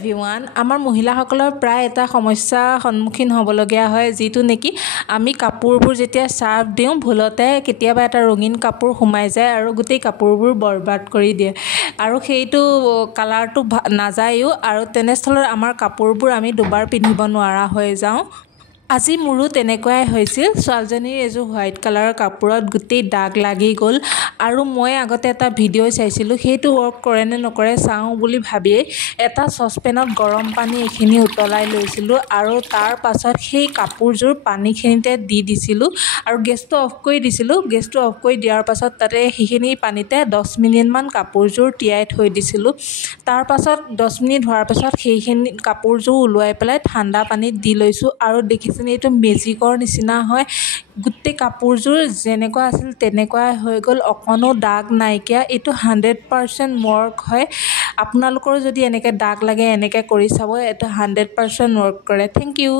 everyone আমাৰ মহিলাসকলৰ প্ৰায় এটা সমস্যা সন্মুখীন হ'বলগীয়া হয় যিটো নেকি আমি কাপোৰবোৰ যেতিয়া ছাৰ্ফ দিওঁ ভুলতে কেতিয়াবা এটা ৰঙীন কাপোৰ সোমাই যায় আৰু গোটেই কাপোৰবোৰ বৰবাদ কৰি দিয়ে আৰু সেইটো কালাৰটো নাযায়ও আৰু তেনেস্থলত আমাৰ কাপোৰবোৰ আমি দুবাৰ পিন্ধিব নোৱাৰা হৈ যাওঁ আজি মোৰো তেনেকুৱাই হৈছিল ছোৱালীজনীৰ এযোৰ হোৱাইট কালাৰৰ কাপোৰত গোটেই দাগ লাগি গ'ল আৰু মই আগতে এটা ভিডিঅ' চাইছিলোঁ সেইটো ৱৰ্ক কৰে নে নকৰে চাওঁ বুলি ভাবিয়ে এটা চচপেনত গৰম পানী এইখিনি উতলাই লৈছিলোঁ আৰু তাৰ পাছত সেই কাপোৰযোৰ পানীখিনিতে দি দিছিলোঁ আৰু গেছটো অফ কৰি দিছিলোঁ গেছটো অফ কৰি দিয়াৰ পাছত তাতে সেইখিনি পানীতে 10 মিনিটমান কাপোৰযোৰ তিয়াই থৈ দিছিলোঁ তাৰ পাছত 10 মিনিট হোৱাৰ পাছত সেইখিনি কাপোৰযোৰ উলিয়াই পেলাই ঠাণ্ডা পানীত দি লৈছোঁ আৰু দেখিছোঁ এইটো মেজিকৰ নিচিনা হয় গোটেই কাপোৰযোৰ যেনেকুৱা আছিল তেনেকুৱাই হৈ গ'ল অকণো দাগ নাইকিয়া এইটো 100% ৱৰ্ক হয় আপোনালোকৰ যদি এনেকৈ দাগ লাগে এনেকৈ কৰি চাব এইটো 100% ৱৰ্ক কৰে থেংক ইউ